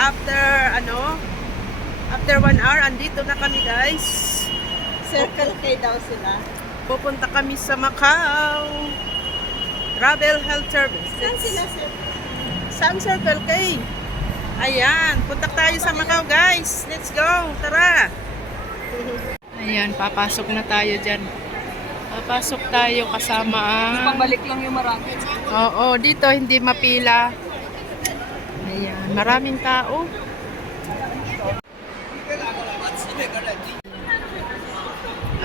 After, after 1 hour, andito na kami guys. Circle K daw sila. Pupunta kami sa Macau. Travel Health Service. Saan sila, sir? Saan Circle K? Ayan, punta tayo sa Macau guys. Let's go, tara. Ayan, papasok na tayo dyan. Papasok tayo kasama ang... Pabalik lang yung marami. Oo, dito hindi mapila. Ayan, maraming tao.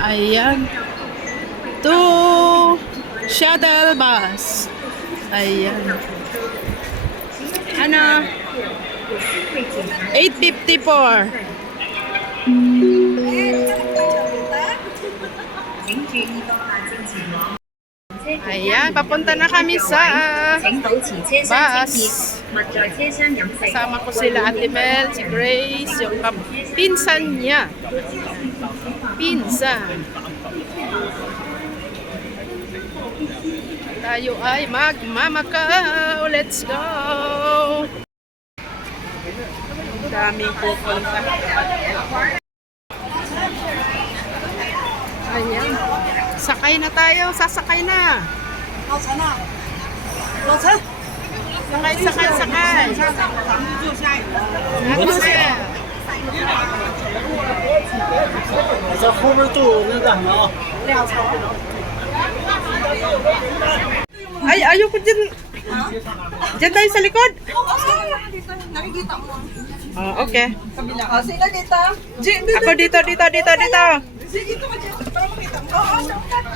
Ayan. To shuttle bus. Ayan. Ano? 854. Ayan, papunta na kami sa bus. Kasama ko sila Ate Mel, si Grace, yung pinsan niya. Pinsan. Tayo ay magmamakaw. Let's go! Daming pupunta. Ayan. Sakay na tayo. Sasakay na. Sakay. Ano siya? 在后边坐那干什么啊？ Ay, ayoko dyan. Dyan tayo sa likod. Nakikita mo. Oh, okay. Kabila. Oh, sila dito. Ako dito. Sige, dito ka dyan. Para makita mo.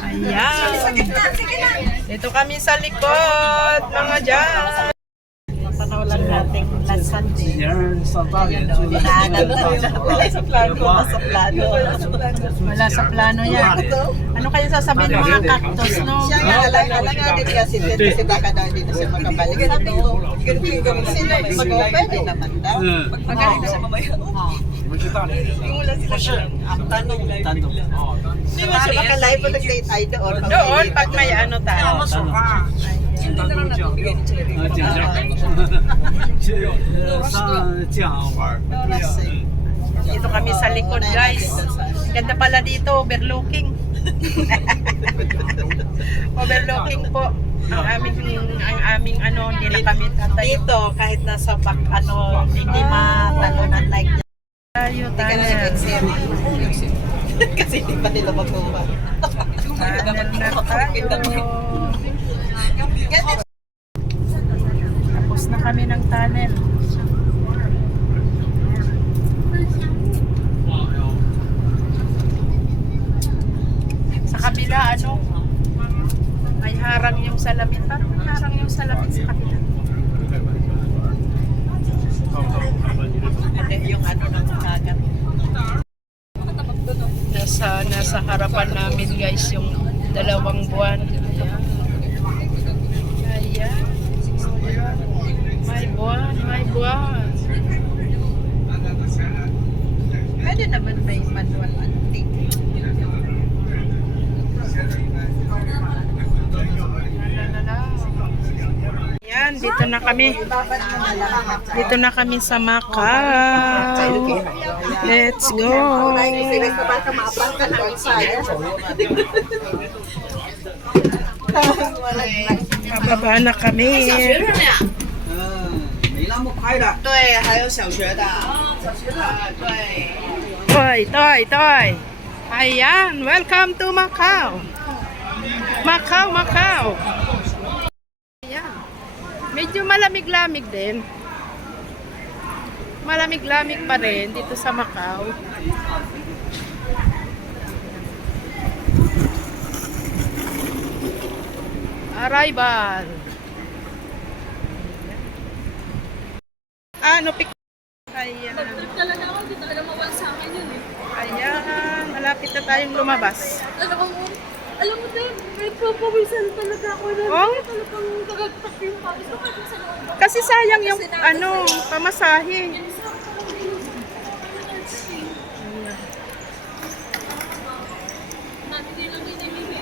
Ayan. Sige na. Dito kami sa likod, mga dyan. Tanaw lang natin lansan din. 别人上大连住的， Wala sa plano. Wala sa plano yan. Ano kayo sasabihin ng mga cactus, no? Siya nga, alanganin kasi kasi baka daw dito siya makabalik. Sabi ko, ganito yung gawin sila. Mag-pwede naman daw. magaling siya mamaya. 你们是大连人？不是， Ang tanong. 丹东。哦， Hindi mo siya makalive pag nag-date ay doon. Doon, pag may ano tayo. 丹东酱，酱酱，去上酱玩。 Dito kami sa likod, guys. Ganda pala dito, overlooking. Overlooking po. Ang aming ano, hindi na kami tatayo. Dito, kahit nasa back, hindi matalunan like that. Tayo. Hindi ka na nag-exit. Kasi hindi pa nila magawa. Tapos na kami ng tunnel. Sa kabila, may harang yung salamin. Parang may harang yung salamin sa kabila. Yung ng kagat. Nasa harapan namin guys yung 2 buwan. Ayan. May buwan. Pwede naman may manual antik. Ayan, dito na kami. Dito na kami sa Macau. Let's go. Baka maapal ka na saya. Bababa na kami. 没那么快的。对，还有小学的。对。 Toy. Ayan, welcome to Macau. Macau. Ayan. Medyo malamig-lamig din. Malamig-lamig pa rin dito sa Macau. Arrival. Ayan. Talaga ako, di talaga mawala sa akin yun eh. Ayan, malapit na tayong lumabas. Alam mo din, may papawisan talaga ako na Oh? talagang nagagtak yung pawis ko kahit sa loob. Kasi sayang yung pamasahe. Hindi lang hinimili.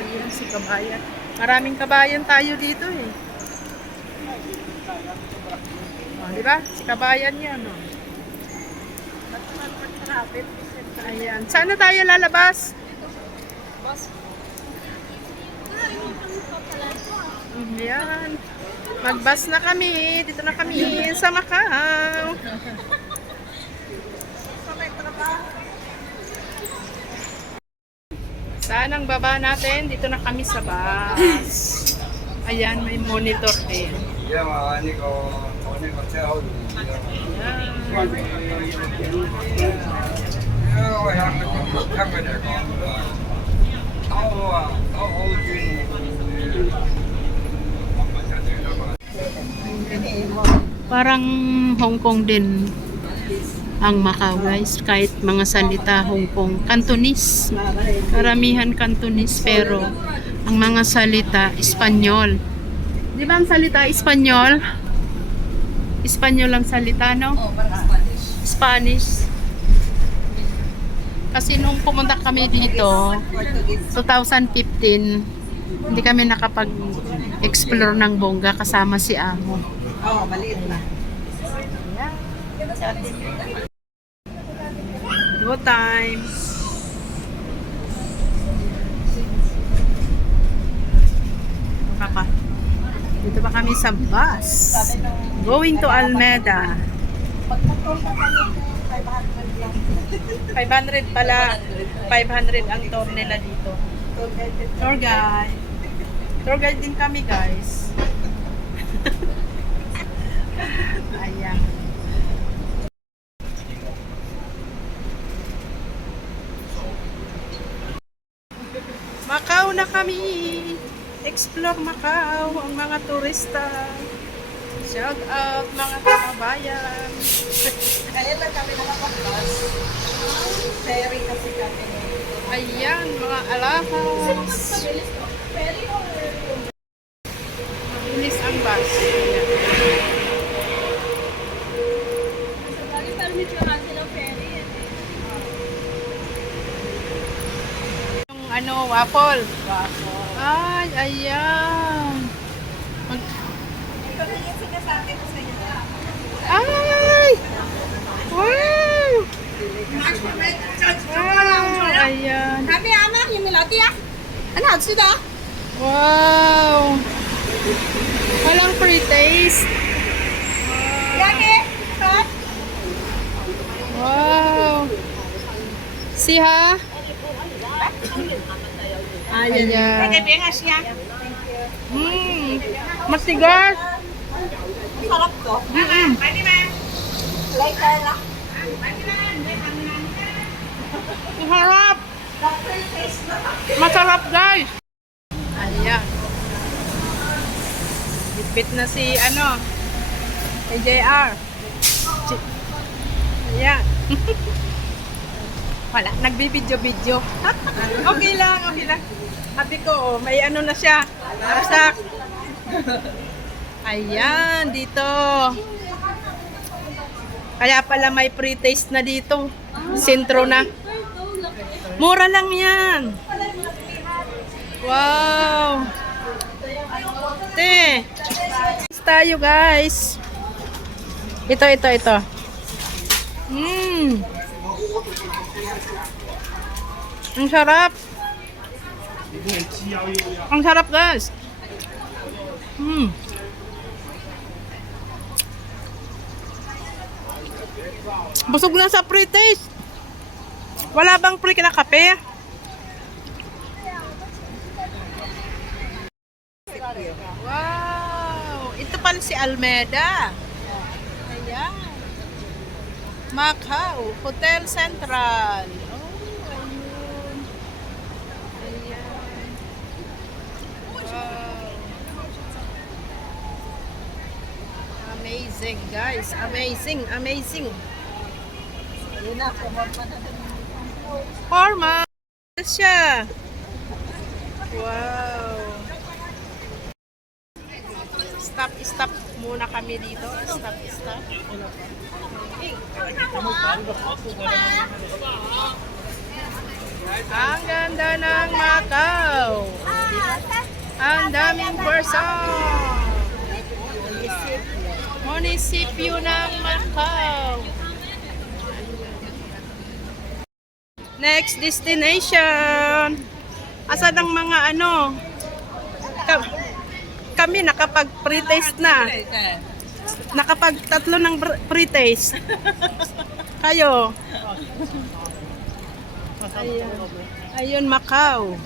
Ayan si kabayan. Maraming kabayan tayo dito eh. Di ba? Si kabayan yan, no? Ayan. Saan na tayo lalabas? Ayan. Mag-bus na kami. Dito na kami sa Macau. Saan ang baba natin? Dito na kami sa bus. Ayan, may monitor din. Parang Hong Kong din ang Macau, guys. Kahit mga salita Hong Kong, Cantonese. Karamihan Cantonese, pero ang mga salita Espanyol. Di ba ang salita Espanyol? Espanyol ang salita, no? Spanish. Kasi nung pumunta kami dito, 2015, hindi kami nakapag-explore ng bongga kasama si Amo. Oo, maliit na. Go time! Dito pa kami sa bus. Going to Almeda. 500 pala. 500 ang tour nila dito. Tour guide. Tour guide din kami, guys. Ayan. Macau na kami. Explore Macau ang mga turista. Shout out mga kababayan. Kaya lang kami nakapag-bus. Ferry kasi kami. Ayan, mga alahas. Mabilis ang bus. Ayan. Yung ano, waffle. Ay, ayan. Ito na yung sinasabi ko sa inyo. Ay! Wow! Wow! Ayan. Kami ama, yung melody ah. Ano, sida? Wow! Walang pre-taste. Yagi! Cut! Wow! See ha? Ayan. bengas niya. Matigas. Sarap to. Pwede ba? Later na. Masarap. Masarap, guys. Ayan. Bitbit na si ano, kay JR. Ayan. Wala, nagbibidyo-video. Okay lang, okay lang. Sabi ko, oh, may ano na siya. Napsak. Ayan, dito. Kaya pala may pre-taste na dito. Sentro na. Mura lang yan. Wow. Te. Tayo, guys. Ito. Ang sarap. Ang sarap, guys. Busog na sa pre-taste. Wala bang pre na kape? Wow! Ito pala si Almeda. Ayan. Macau Hotel Central. Oh, ayun. Ayan. Wow. Amazing, guys. Amazing. Yun na, kumorma na din. Horma. Siya. Wow. Stop muna kami dito. Stop. Ang ganda ng Macau. Ang daming person. munisipyo ng Macau. Next destination. Asan ang mga ano? Kami nakapag pre-taste na. Nakapag tatlo ng pre-taste. Kayo. Ayun. Ayun, Macau.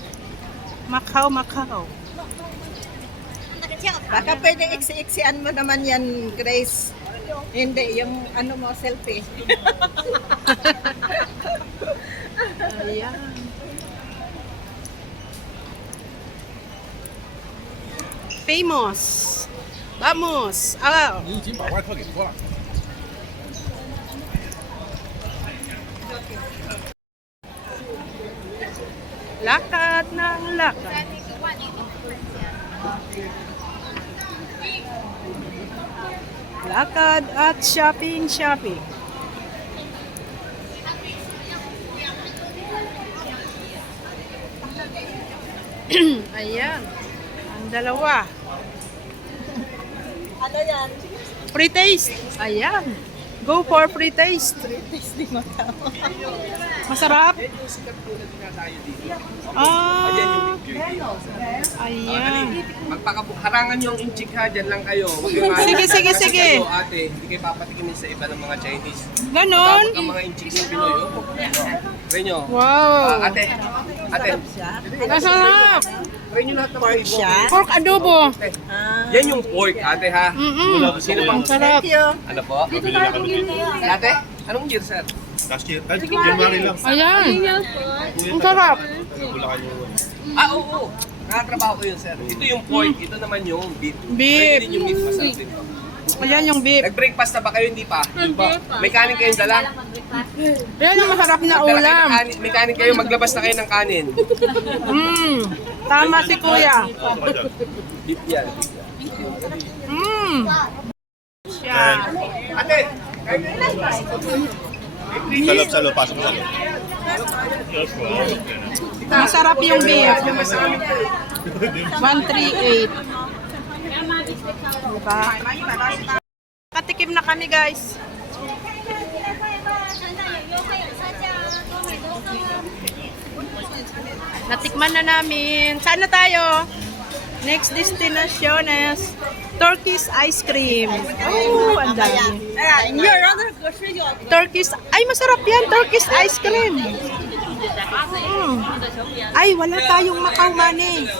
Macau. Baka pwede iksi-iksian mo naman yan, Grace. Hindi, yung ano mo, selfie. Ayan. Famous. Vamos. Ah. 你已经把外套给脱了。 Lakad ng lakad. Lakad at shopping. Ayan. Ang dalawa. Ano yan? Free taste. Ayan. Go for free taste. Taste di Macau. Masarap. Ah. Ayan. Harangan yung inchik ha, dyan lang kayo. Huwag yung Sige. Kayo, ate, hindi kayo papatikimin sa iba ng mga Chinese. Ganon. Tapos ang mga inchik sa Pinoy, oh. Try nyo. Wow. Ate, Masarap. try nyo lahat ng pork siya? Pork adobo. Yan yung pork, ate ha. Sino pang... Masarap. Thank you. Ano po? Ate, anong year, sir? Last year, ay, January lang. Ayan. Ang sarap. Bulacan yung... Ah, oo. Nakatrabaho ko yun, sir. Ito yung pork, ito naman yung beef. Beef. Try din yung beef, masarap din. Ayan yung beef. Nag-breakfast na ba kayo? Hindi pa? May kanin kayong dala? Ayan ang masarap na Magdala kayo ng ulam. kanin- May kanin kayo, maglabas na kayo ng kanin. Tama si kuya. Beef yan. Siya. Ate, kayo na Sa loob, sa loob, pasok sa loob. Masarap yung beef. 138. Diba? Katikim na kami, guys. Natikman na namin. Saan na tayo? Next destination is Turkish ice cream. Oh, ang dami. Turkish. Ay, masarap yan. Turkish ice cream. Ay, wala tayong Macau money.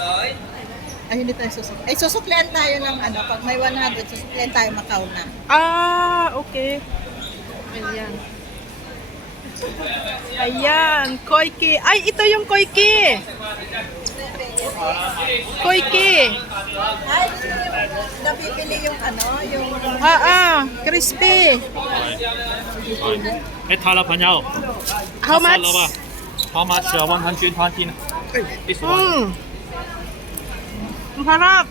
Ay, hindi tayo susukli. Ay, susuklian tayo ng ano, pag may 100, susuklian tayo Macau na. Ah, okay. Ayan. Ayan, koiki. Ay, ito yung koiki. Koiki. Ay, nabibili yung ano, yung... Crispy. It's jalapeno. How much? How much? 120. This one. Ang harap.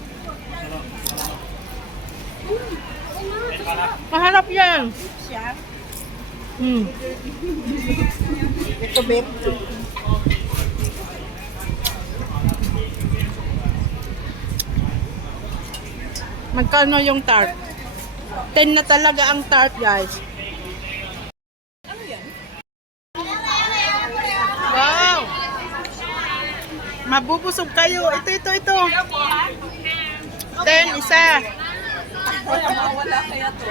Maharap yan. Siya. Ito, babe. Magkano yung tart? 10 na talaga ang tart, guys. Wow! Mabubusog kayo. Ito. 10, isa. Wala kaya to.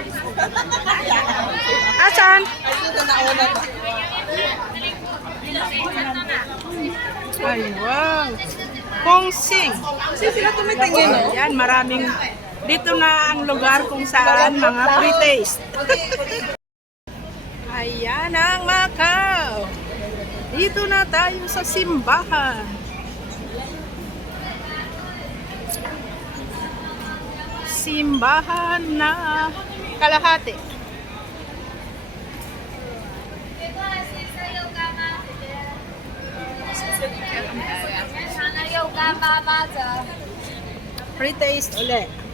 Asan? Ay, ito na una to. Ay, wow. Pongsing. Kasi sila tumitingin, no? Yan, maraming... Dito na ang lugar kung saan mga pre-taste. Ayan ang Macau. Dito na tayo sa simbahan. Simbahan na kalahati. Pre-taste ulit.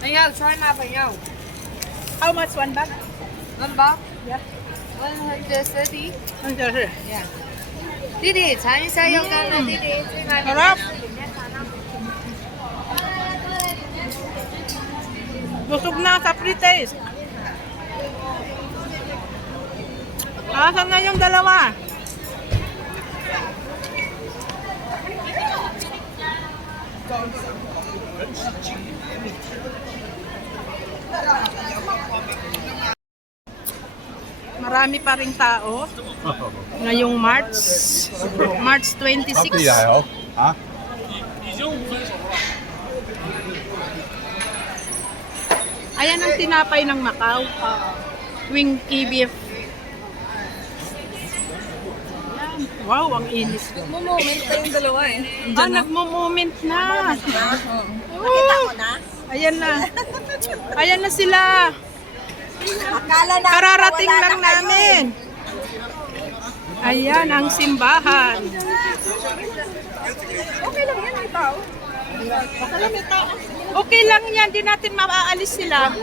try 吗，朋友 How much one bag? ？1 包 Yeah. 130。Ang sarap. 弟弟尝一下柚干的，弟弟这个。 Sarap. Busog na sa pre-taste. Asan na yung dalawa? Marami pa ring tao ngayong March 26. Ah? Ayan ang tinapay ng Macau. Winky beef. Ayan. Wow, ang inis. Moment pa yung dalawa eh. Nagmo-moment na. Nakita mo na? Ayan na. Ayan na sila. Akala na Kararating lang namin. Ayan ang simbahan. Okay lang yan, may tao. Okay lang yan, di natin maaalis sila.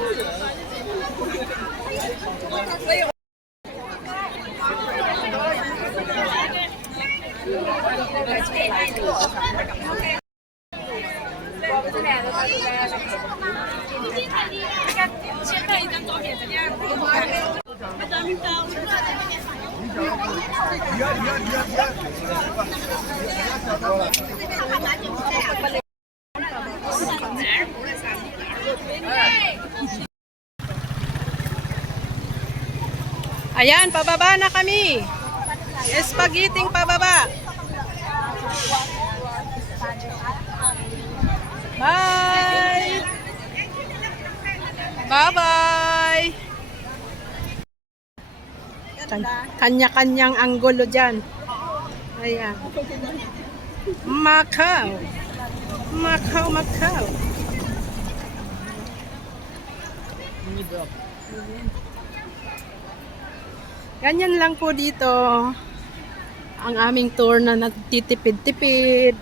Ayan, pababa na kami. Espagiting pababa. Bye! Bye-bye! Kanya-kanyang anggulo dyan. Ayan. Macau. Macau, Macau. Ganyan lang po dito ang aming tour na nagtitipid-tipid,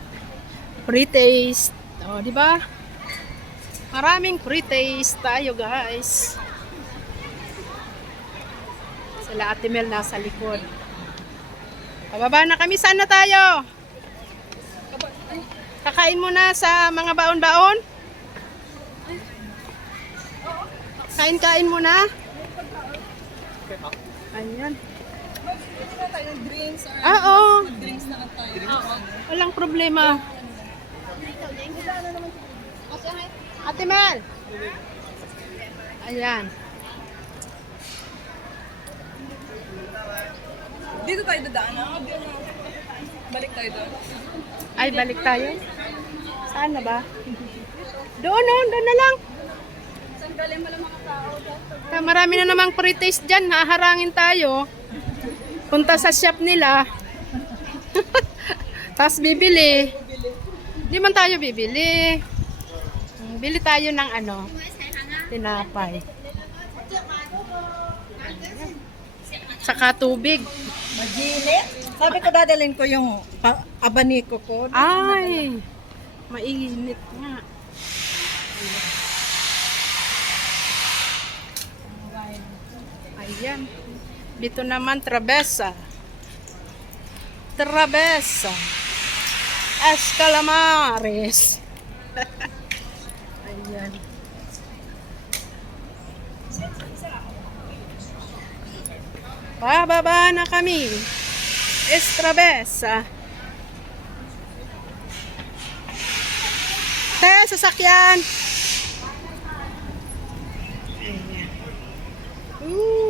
pre-taste. O, di ba? Maraming pre-taste tayo, guys. Sila Ate Mel nasa likod. Pababa na kami. Saan na tayo? Kakain muna sa mga baon-baon? Kain-kain muna? Ayan. Oo. Walang problema. Ate Mel. Ayan. Dito tayo dadaan. Balik tayo doon. Ay, balik tayo. Saan na ba? Doon na lang. Sandali mo lang mga tao. Marami na namang pre-taste dyan. Haharangin tayo. Punta sa shop nila. Tapos bibili. Di man tayo bibili. Bili tayo ng ano, tinapay. Saka tubig. Maginit. Sabi ko dadalhin ko yung abaniko ko. Ay, mainit nga. Ayan. Dito naman, Trabesa. Trabesa. Escalamares. Ayan. Pababa na kami. Trabesa. Sasakyan.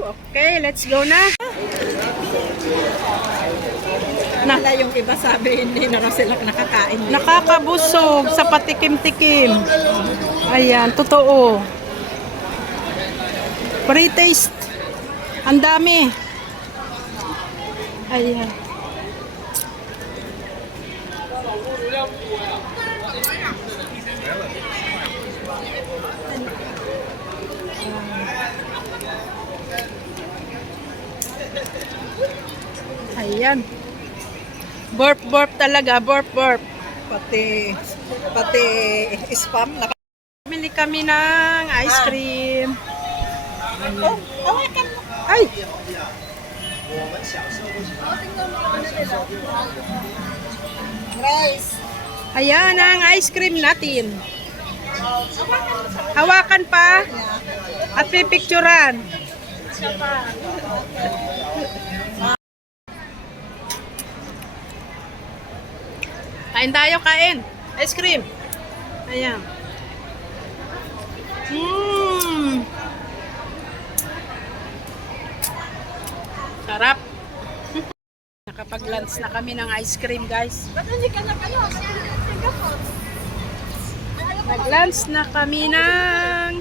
Okay, let's go na. Nala yung iba sabi hindi na raw sila nakakain. Nakakabusog sa patikim-tikim. Ayan, totoo. Pre-taste. Ang dami. Ayan. Ayan. Burp talaga, burp. Pati spam. Bili kami ng ice cream. Oh, hawakan mo. Ay! Rice. Ayan ang ice cream natin. Hawakan pa. At pipicturan. Kain tayo, kain. Ice cream. Ayan. Sarap. Nakapag-lunch na kami ng ice cream, guys. Ba't hindi ka Singapore? Nag-lunch na kami ng...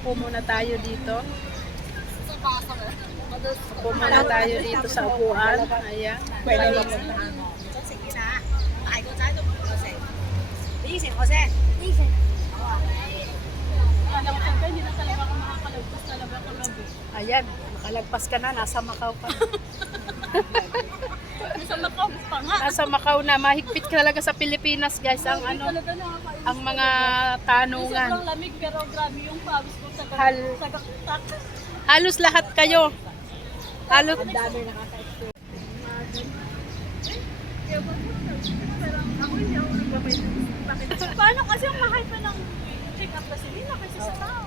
Upo muna tayo dito. Upo muna tayo dito sa upuan. Ayan. Hindi na talaga ako makakalagpas talaga kagabi. Ayan. Makalagpas ka na. Nasa Macau ka. Nasa Macau pa nga. Nasa Macau na. Mahigpit ka talaga sa Pilipinas, guys. Ang ano, Talaga nakakainis. ang mga Sobrang tanungan. lamig pero grabe yung pawis ko sa Hal- tagaktak. Halos lahat kayo. Halos. Paano kasi ang mahal pa ng check-up gasolina kasi sa tao?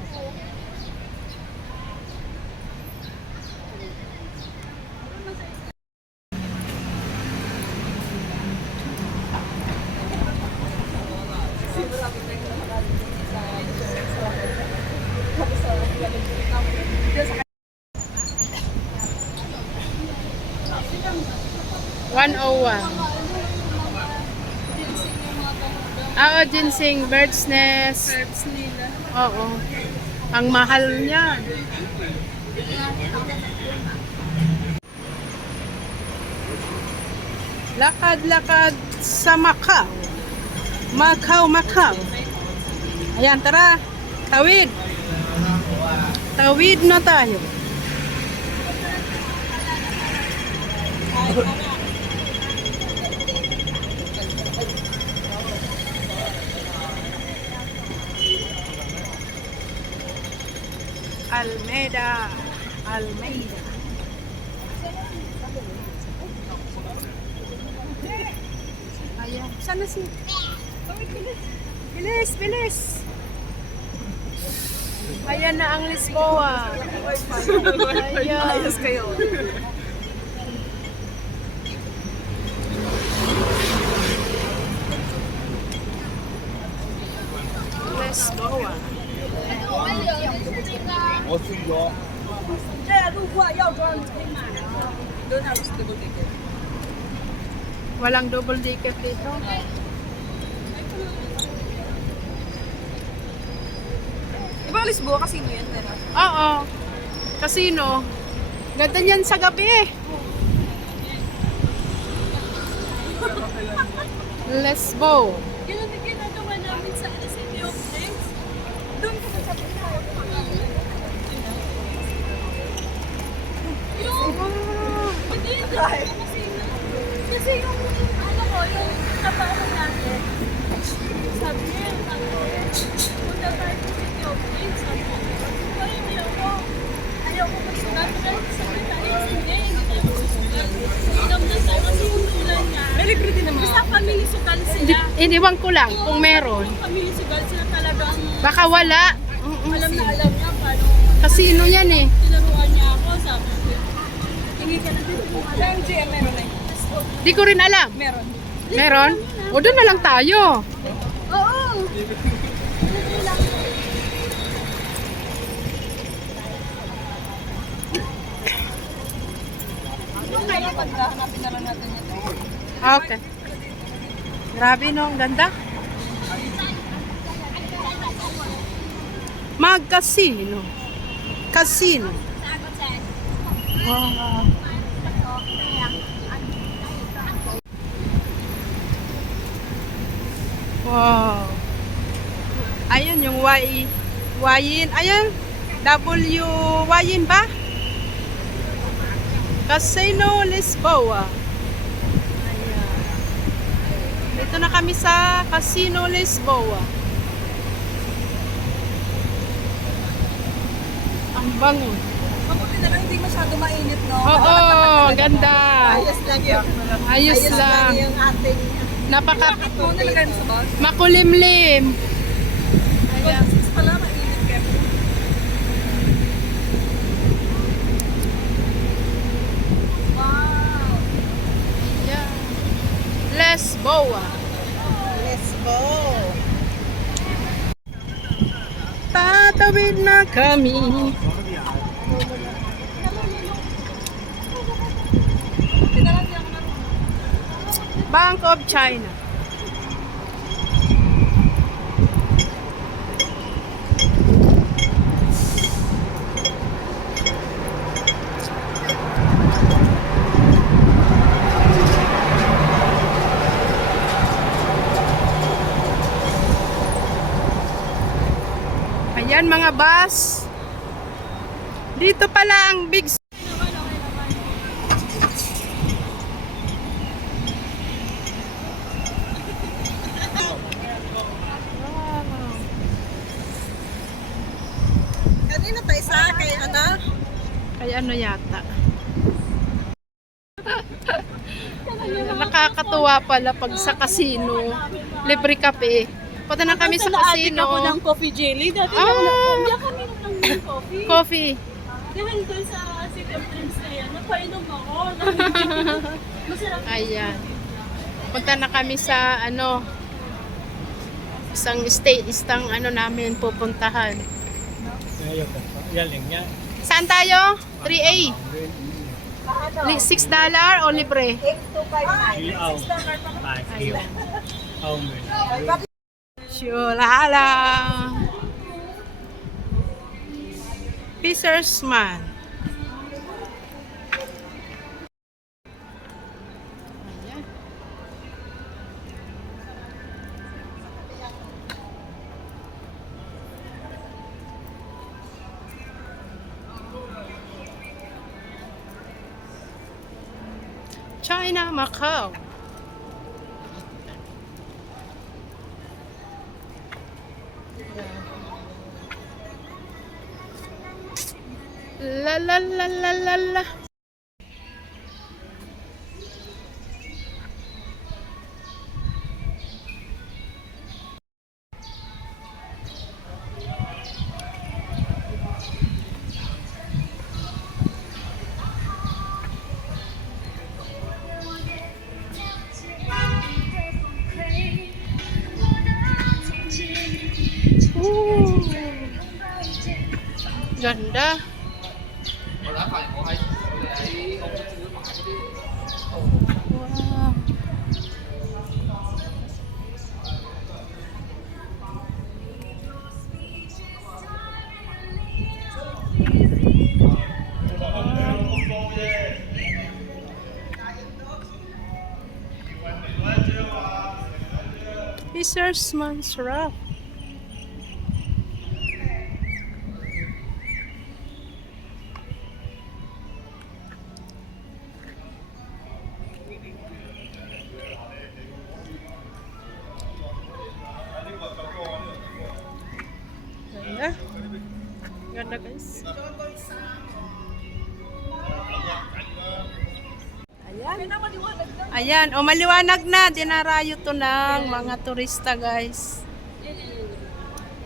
Oo, ginseng, bird's nest. Oo. Ang mahal niya. Lakad-lakad sa Macau. Macau. Ayan, tara. Tawid. Tawid na tayo. Almeida. Ayan. Sana si... Bilis. Ayan na ang Lisboa. Ayan. Ayos kayo. Lisboa. Walang double decker dito. Iba Lisboa casino yan, pero. Oo. Casino. Ganda niyan sa gabi eh. Lesbo. Ganun din ginagawa namin sa City of Drinks. Doon ko sa Kasi yung ano ko, yung trabaho natin, sabi niya, punta tayo sa City of Drinks. Sabi niya, "Ay, hindi ako. Ayaw ko magsulat." Dahil sabi tayo, hindi tayo magsusulat. Inom na tayo kasi yung tulan niya. May libre din naman. Basta family sugal sila. Iniwan ko lang kung meron. Yung family sugal sila talagang Baka wala. alam na niya paano. Casino yan eh. Tinaruan niya ako, sabi ko. Tingin ka na dito. Sa MGM meron na yun. Di ko rin alam. Meron. Meron? O doon na lang tayo. Oo. Kaya paghahanapin na lang natin yan. Okay. Grabe no, ang ganda. Mag-casino. Casino. Wow. Wow. Ayun yung Wayin. Ayun. W Wayin ba? Casino Lisboa. Ayan. Dito na kami sa Casino Lisboa. Ang bango. Mabuti na lang hindi masyado mainit, no? Oo, ganda. Ayos lang yun. Ayos lang. yung ating Napaka Mo nalagay mo sa bag. makulimlim. Ayan. Sis pala, mainit ka. Wow. Ayan. Lesboa. Let's go. Tatawid na kami. Bank of China. Ayan mga bus. Dito pala ang big Kanina tayo sa kay ano? Kaya ano yata. Nakakatuwa pala pag sa casino, libre kape. Punta na kami sa casino. Ako ng coffee jelly. Dati Ah! hindi ako minum ng coffee. Coffee. Dahil doon sa City of Dreams na yan, napainom ako. Masarap. Ayan. Punta na kami sa ano, isang ano namin pupuntahan. Saan tayo? 3A. $6 o libre? Ayan. Shulala. Fisherman. Ayan. China, Macau. La la la la la la. Ooh. Ganda. Wow. Fisherman's Rock. Ganda. Ganda guys. Ayan. Ayan. O maliwanag na. Dinarayo to ng mga turista guys.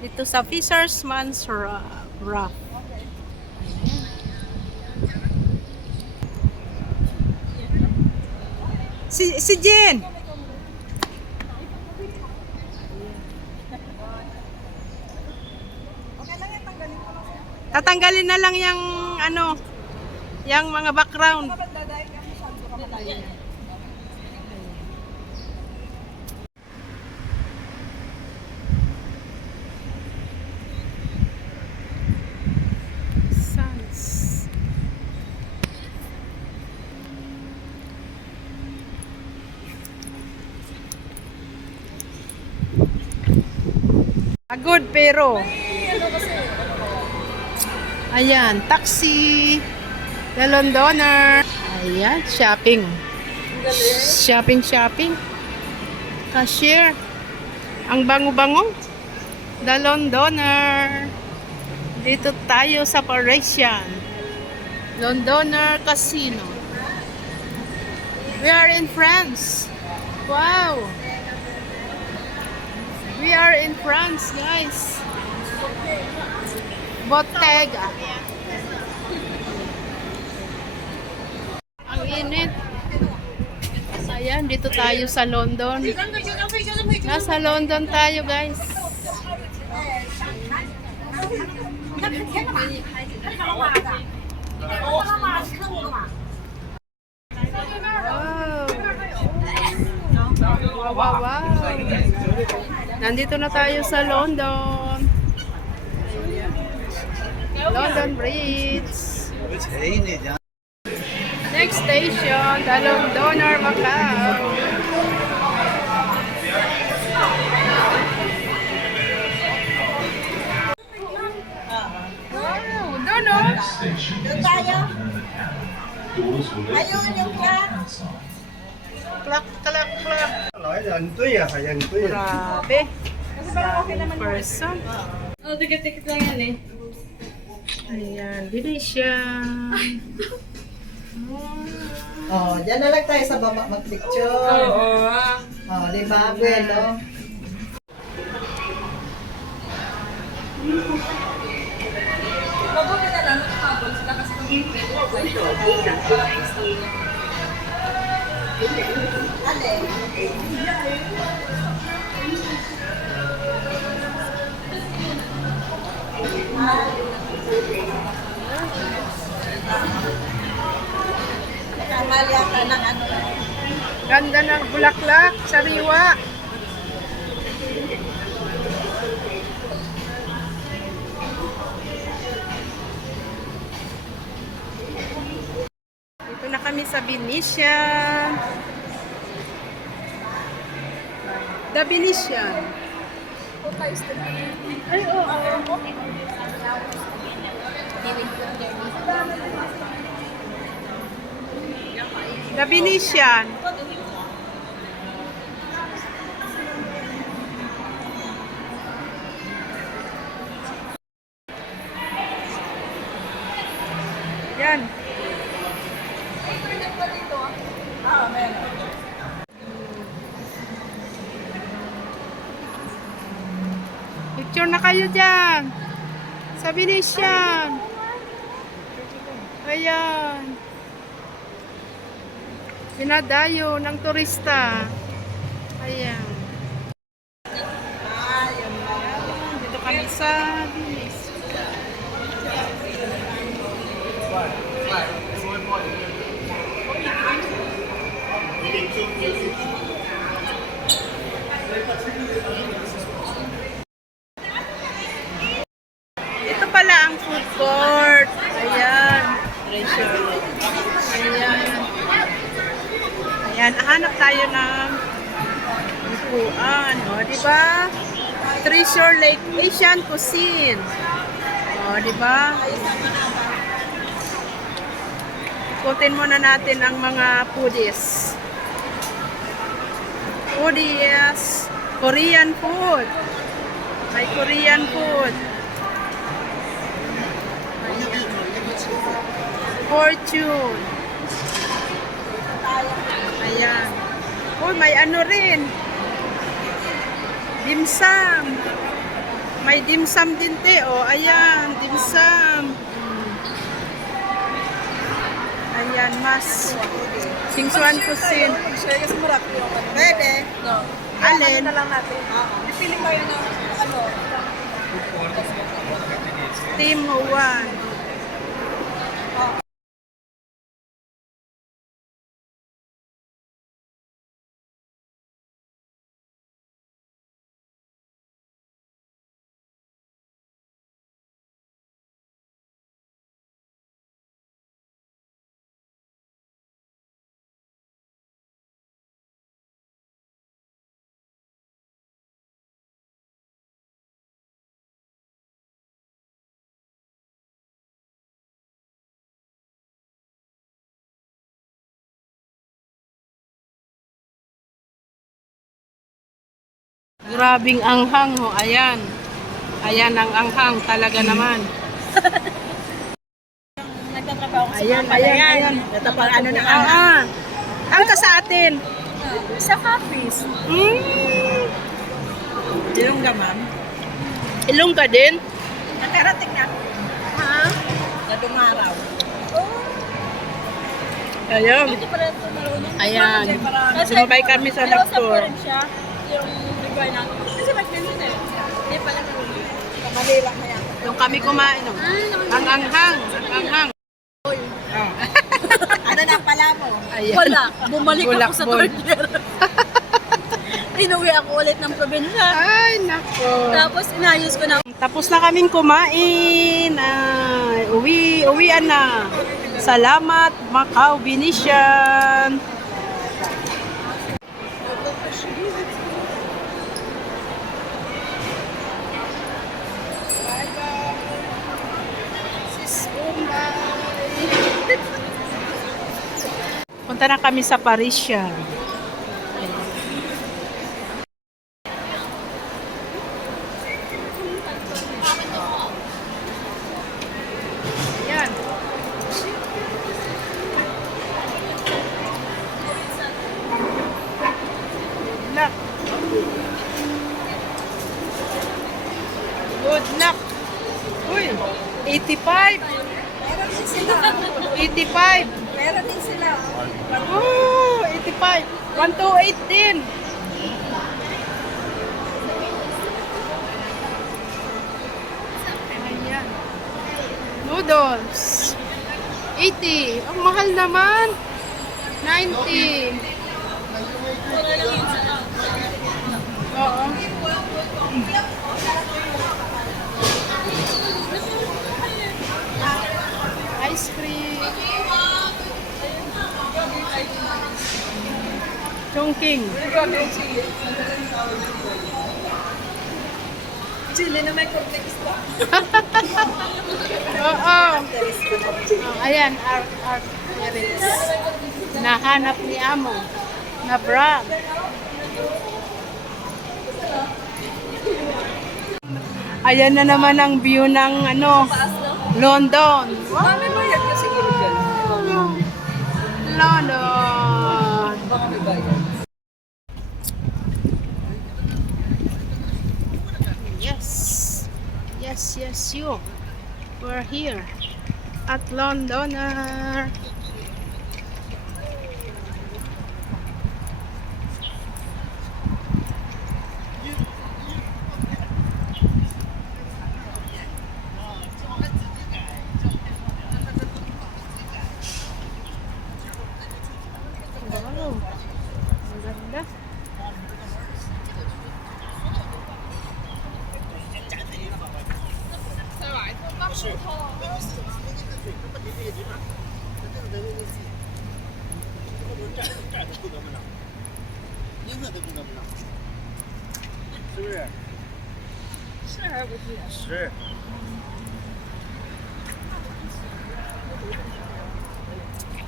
Dito sa Fisherman's Rock. Si Jen. Tatanggalin na lang yung ano, yung mga background. Sans. Pagod pero. Ayan, taxi. The Londoner. Ayan, shopping. Shopping. Cashier. Ang bango-bango. The Londoner. Dito tayo sa Parisian. Londoner Casino. We are in France. Wow. We are in France, guys. Bottega. Ang init. Ayan, dito tayo sa London. Nasa London tayo, guys. Wow. Wow, wow. Nandito na tayo sa London. London Bridge. Next station, the Londoner Macau. Wow, doon o. Doon tayo. Ayun yung yan. Klak, klak, klak. Nói là anh Tuy à, phải anh Tuy à. Grabe. Daming person. Oh, tiket-tiket lang yan eh. Ayan, bilis siya. Oh, dyan na lang tayo sa baba mag-picture. Oh, di ba? Bueno. Mabuti na lang, nakapon sila kasi Alin? Kamal yata ng ano. Ganda ng bulaklak, sariwa. Dito na kami sa Venetian. The Venetian. Ay, oo. The Venetian. Yan. Picture na kayo dyan. Sa Venetian. Ayan. Pinadayo ng turista. Ayan. Dito kami sa Venice. Ito pala ang food court. Ayan. Treasure. Ayan. Ayan, hanap tayo ng upuan, o, di ba? Treasure Lake Asian Cuisine. O, di ba? Ikutin muna natin ang mga foodies. Foodies. Korean food. May Korean food. Fortune. Ayan. Oh, may ano rin. Dimsum. May dimsum din te. Oh, ayan. Dimsum. Ayan, mas. Singsuan Cuisine. Pwede. Alin? Na lang natin. Pipili kayo ng ano. Team Huan. Grabing anghang ho. Ayan. Ayan ang anghang talaga naman. Ayan, ayan, ayan. Ito pa ano na Ang ka sa atin. sa coffees. Mm. Ilongga, ma'am. Ilongga din? Nakarating na. Ha? Gadong araw. Ayun. Hindi pala ito marunong. Ayan. Kasi Sumabay kami sa pero doktor. pa rin siya, yung require natin. Kasi mag-ganun eh. Hindi pala marunong. Manila na yan. Yung kami kumain. No? Ang anghang. Ang anghang. Ano na pala mo? Ayan. Wala. Bumalik ako sa Bulakbol. third year. Inuwi ako ulit ng probinsya. Ay, nako. Tapos inayos ko na. Tapos na kaming kumain. Ay, uwian na. Salamat, Macau Venetian. Punta na kami sa Parisian. Yan. Luck. Good luck. Uy, 85. 85. Meron din sila. Oh, 85. 128 din. Ayan. Noodles. 80. Ang mahal naman. 90. Oo. Ice cream. Chongqing. Chili na may cortex pa. Oo. Oh, ayan, art lyrics. Nahanap ni Amo. Na brand. Ayan na naman ang view ng ano, London. Mami ba yan kasi dyan? London. Baka may bayan. Yes. Yes, yes, you. We're here at Londoner. Wow. Ang ganda.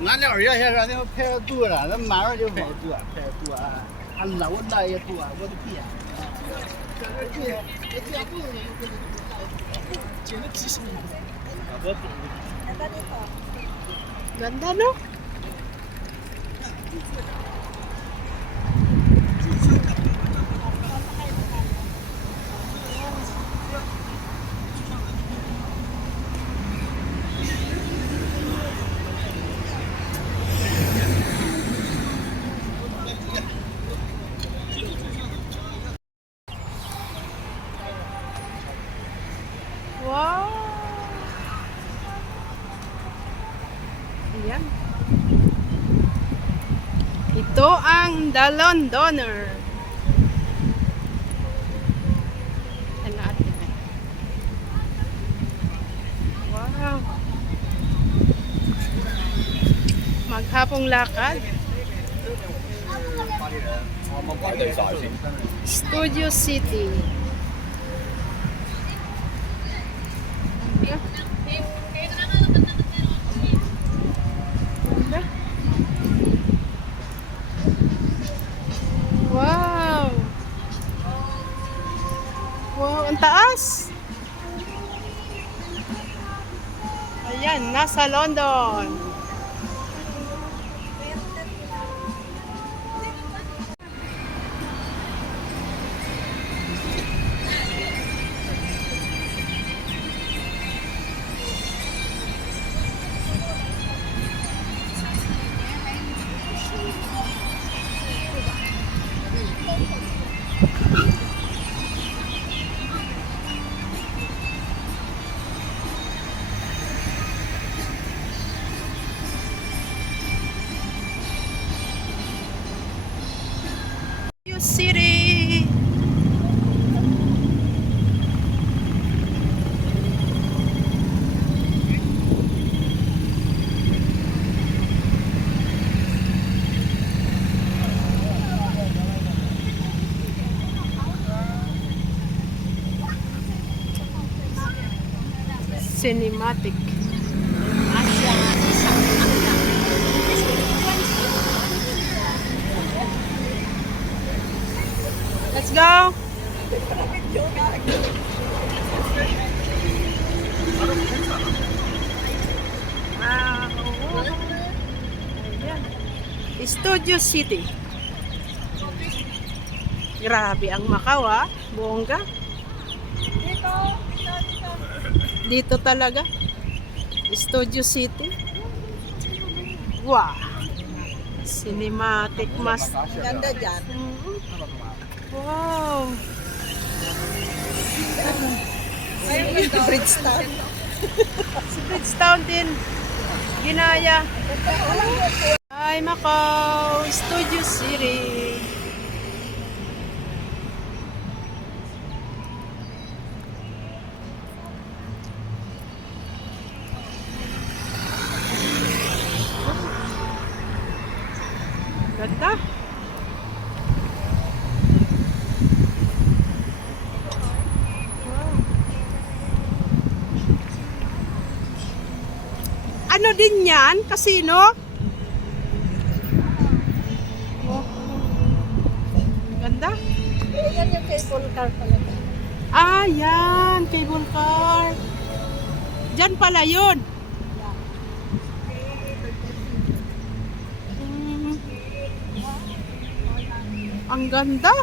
俺俩月下让那个排队了，那马上就排队，还老那一多，我的天！ Ganda, no? Wow! Ayan. Ito ang The Londoner. Ano natin eh. Wow! Maghapong lakad. Studio City. Wow! Wow, ang taas! Ayan, nasa London. Cinematic. Let's go. Ayan. Studio City. Grabe ang Macau, ah. Bongga. Dito talaga. Studio City. Wow. Cinematic master. Ganda dyan. Wow. Bridgetown. Si Bridgetown din. Ginaya. Ay, Macau. Studio City. Ganda. Ano din yan? Casino? Oh. Ganda. Yan yung cable car pala. Ah, yan. Cable car. Diyan pala yun. Hmm. Ang ganda.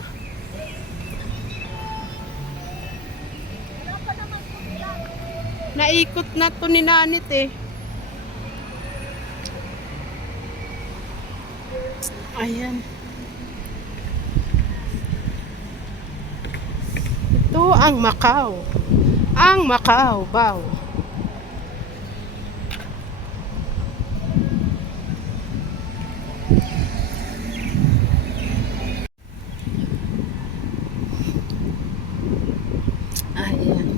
Naikot na to ni Nanit eh. Ayan. Ito ang Macau. Ang Macau, wow. Ayan.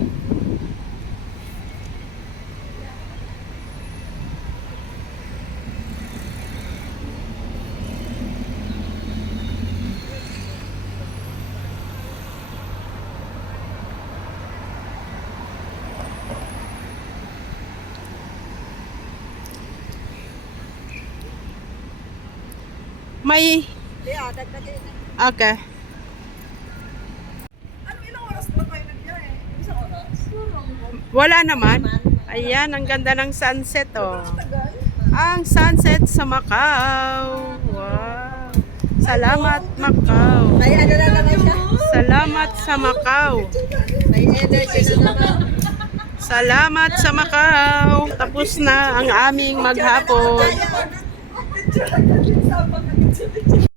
May Yeah, dagdagan. okay. Ilang oras ba kayo nagbiyahe? Isang oras? Wala naman. Ayan, ang ganda ng sunset, oh. Ang sunset sa Macau. Wow. Salamat, Macau. May ano na naman siya? Salamat sa Macau. May energy na naman. Salamat sa Macau. Tapos na ang aming maghapon.